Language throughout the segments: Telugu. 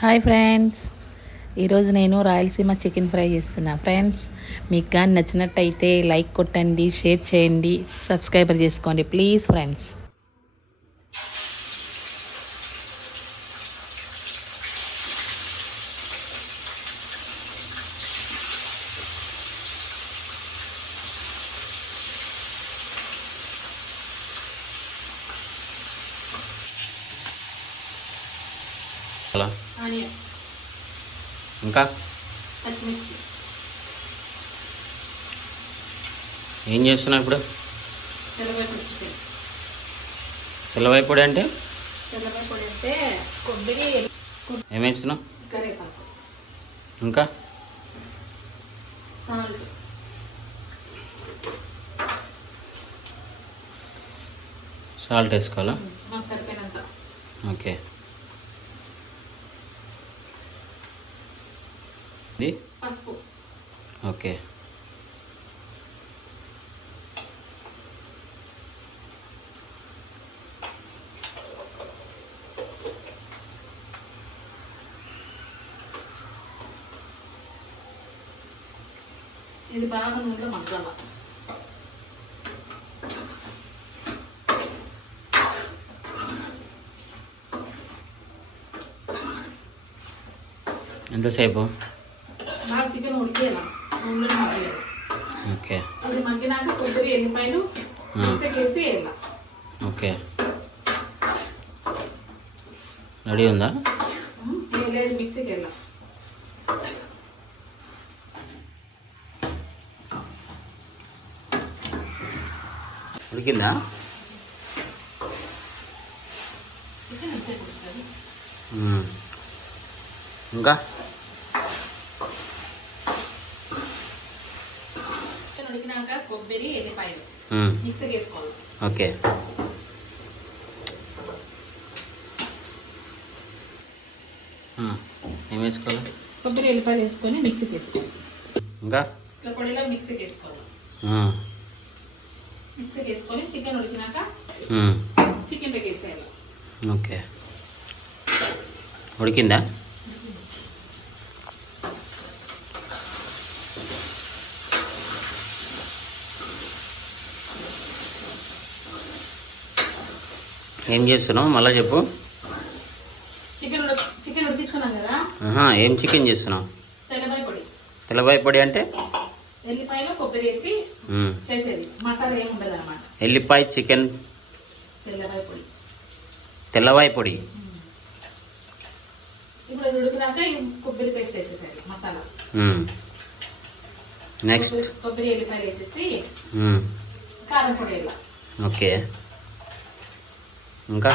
హాయ్ ఫ్రెండ్స్, ఈరోజు నేను రాయలసీమ చికెన్ ఫ్రై చేస్తున్నా. ఫ్రెండ్స్, మీకు కానీ నచ్చినట్టయితే లైక్ కొట్టండి, షేర్ చేయండి, సబ్స్క్రైబర్ చేసుకోండి ప్లీజ్ ఫ్రెండ్స్. అలా ఇంకా ఏం చేస్తున్నావు ఇప్పుడు? తెల్లవాయి పొడి అంటే ఏం వేస్తున్నావు? ఇంకా సాల్ట్ వేసుకోవాలా? ఓకే. పసుపు. ఓకే. ఇది బాగా నూనెలో మగ్గాల. ఎంతసేపు? నాకు చికెన్ ఉడికేలా నూనెలో మగ్గలేదు. ఓకే. ఇది మగ్గినాక కొబ్బరి ఎల్లిపాయలు వేసి వేయాల. ఓకే, రెడీ ఉందా? లేదు, మిక్సీకి వెళ్ళాం. ఉడికిందా? ఇంకా ఉడికినాక కొబ్బరి ఎల్లిపాయలు మిక్సీకి వేసుకోవాలి. ఓకే. ఏం వేసుకోవాలి? కొబ్బరి ఎల్లిపాయలు వేసుకొని మిక్సీకి వేసుకోవాలి. ఇంకా ఇట్లా పొడిలో మిక్సీకి వేసుకోవాలి. మిక్సీకి వేసుకొని చికెన్ ఉడికినాక చికెన్ వేసేయాలి. ఓకే. ఉడికిందా? ఏం చేస్తున్నావు మళ్ళీ చెప్పు. చికెన్ ఉడికించుకున్నాం కదా. ఏం చికెన్ చేస్తున్నావు? తెల్లబాయి పొడి. తెల్లబాయి పొడి అంటే ఎల్లిపాయలు కొబ్బరి వేసి చేసేది, మసాలా ఏమి ఉండదు అనమాట. ఎల్లిపాయ చికెన్ తెల్లబాయి పొడి. తెల్లబాయి పొడి. ఇప్పుడు అది ఉడికినాక కొబ్బరి పేస్ట్ వేసేసారి మసాలా. నెక్స్ట్ కొబ్బరి ఎల్లిపాయలు వేసేసి కారం పొడి వేయాలి. ఓకే. ఇంకా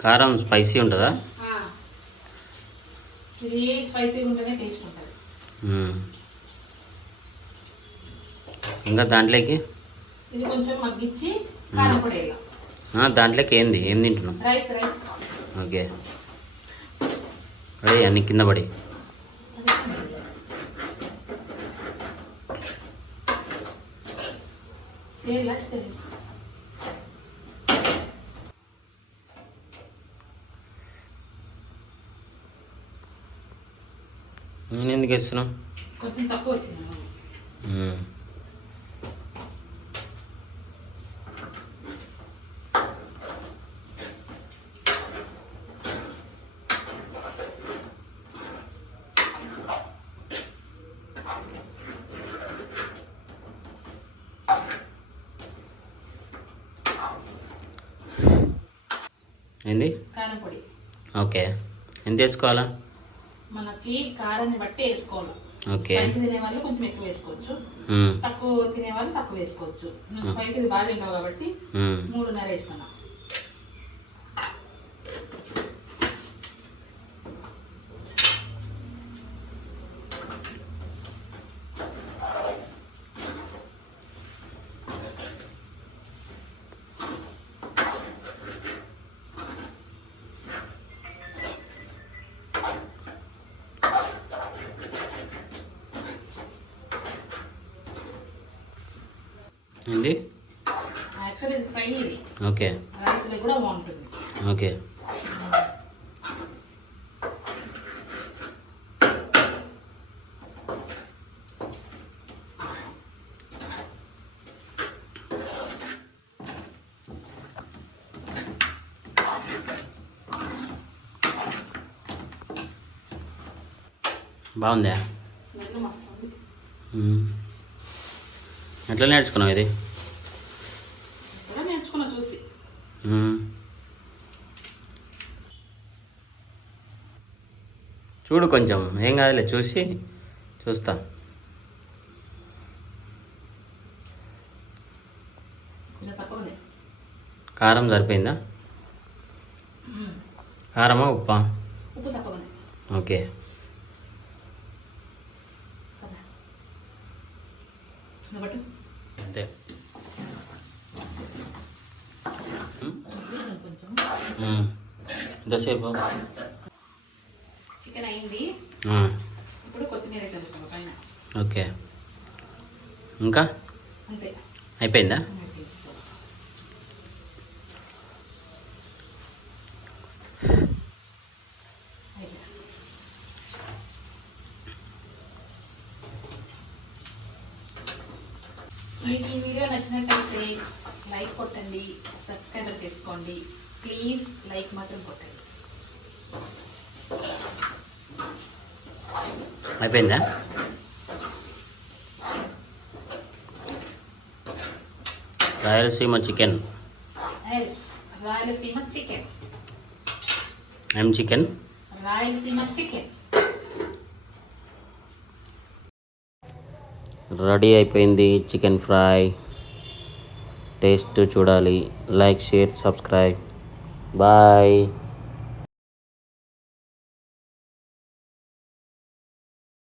కారం స్పైసీ ఉంటుందా? ఇది స్పైసీగా ఉంటేనే టేస్ట్ ఉంటుంది. ఇంకా దాంట్లోకి ఇది కొంచెం మగ్గించి కారం పొడి వేయాలి. దాంట్లోకి ఏం తింటున్నావు? రైస్. ఓకే. అదే అన్ని కింద పడి నేను ఎందుకు వేస్తున్నావు? కొంచెం తక్కువ వచ్చింది. ఏంది? కారం పొడి. ఓకే. ఎంత వేసుకోవాలా? మనకి కారాన్ని బట్టి వేసుకోవాలి. ఓకే. స్పైసీ తినే వాళ్ళు కొంచెం ఎక్కువ వేసుకోవచ్చు, తక్కువ తినే వాళ్ళు తక్కువ వేసుకోవచ్చు. నువ్వు స్పైసీ బాగా తింటావు కాబట్టి 3.5 వేస్తున్నా. ఏంది? యాక్చువల్లీ ఇది ఫ్రై. ఇది ఓకే. రైస్లో కూడా బాగుంటుంది. ఓకే. బాగుందా? స్మెల్ మస్తు ఉంది. ఎట్లా నేర్చుకున్నావు ఇది? ఎప్పుడో నేర్చుకున్నా చూసి. చూడు కొంచెం, ఏం కాదులే, చూస్తా. కొంచెం తక్కువ ఉంది. కారం సరిపోయిందా? కారమా ఉప్పా? ఉప్పు తక్కువ ఉంది. ఓకే. బట్ అంతే. కొంచెం ఎంతసేపు? చికెన్ అయింది. ఇప్పుడు కొత్తిమీర కలుపుతాను పైన. ఓకే. ఇంకా అంతే, అయిపోయిందా? మీకు ఈ వీడియో నచ్చినట్టయితే లైక్ కొట్టండి, సబ్స్క్రైబర్ చేసుకోండి. ప్లీజ్ లైక్ మాత్రం కొట్టండి. అయిపోయిందా? Rayalaseema chicken. Yes, Rayalaseema chicken. ఏం చికెన్? రాయలసీమ చికెన్. రెడీ అయిపోయింది చికెన్ ఫ్రై. టేస్ట్ చూడాలి. Like, share, subscribe. బాయ్.